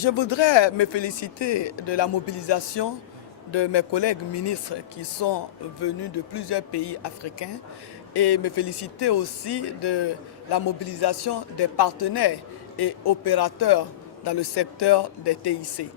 Je voudrais me féliciter de la mobilisation de mes collègues ministres qui sont venus de plusieurs pays africains et me féliciter aussi de la mobilisation des partenaires et opérateurs dans le secteur des TIC.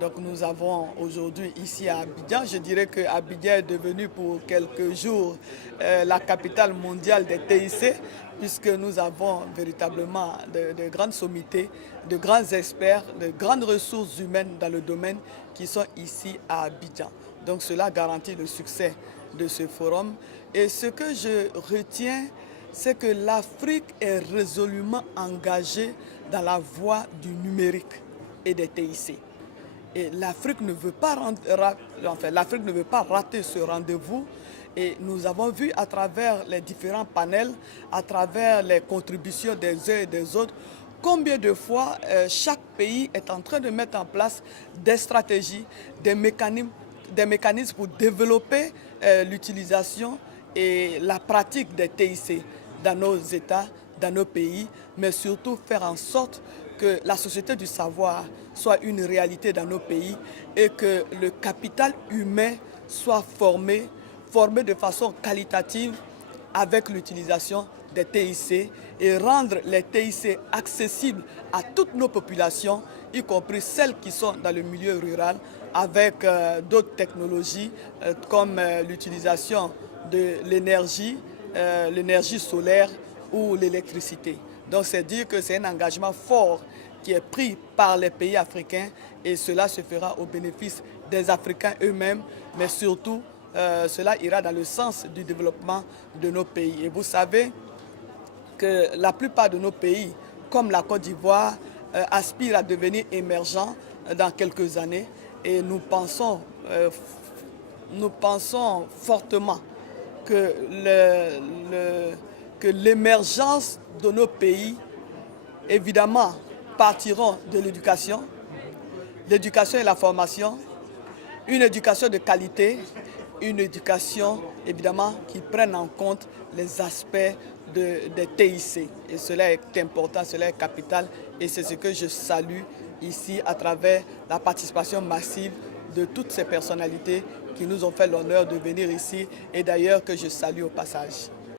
Donc nous avons aujourd'hui ici à Abidjan, je dirais que Abidjan est devenu pour quelques jours la capitale mondiale des TIC, puisque nous avons véritablement de grandes sommités, de grands experts, de grandes ressources humaines dans le domaine qui sont ici à Abidjan. Donc cela garantit le succès de ce forum. Et ce que je retiens, c'est que l'Afrique est résolument engagée dans la voie du numérique et des TIC. Et l'Afrique ne veut pas rater ce rendez-vous. Et nous avons vu à travers les différents panels, à travers les contributions des uns et des autres, combien de fois chaque pays est en train de mettre en place des stratégies, des mécanismes pour développer l'utilisation et la pratique des TIC dans nos États, dans nos pays, mais surtout faire en sorte que la société du savoir soit une réalité dans nos pays et que le capital humain soit formé de façon qualitative avec l'utilisation des TIC et rendre les TIC accessibles à toutes nos populations, y compris celles qui sont dans le milieu rural, avec d'autres technologies comme l'utilisation de l'énergie solaire ou l'électricité. Donc c'est dire que c'est un engagement fort qui est pris par les pays africains et cela se fera au bénéfice des Africains eux-mêmes, mais surtout cela ira dans le sens du développement de nos pays. Et vous savez que la plupart de nos pays, comme la Côte d'Ivoire, aspirent à devenir émergents dans quelques années et nous pensons fortement que l'émergence de nos pays, évidemment, partiront de l'éducation et la formation, une éducation de qualité, une éducation, évidemment, qui prenne en compte les aspects des TIC. Et cela est important, cela est capital, et c'est ce que je salue ici à travers la participation massive de toutes ces personnalités qui nous ont fait l'honneur de venir ici, et d'ailleurs que je salue au passage.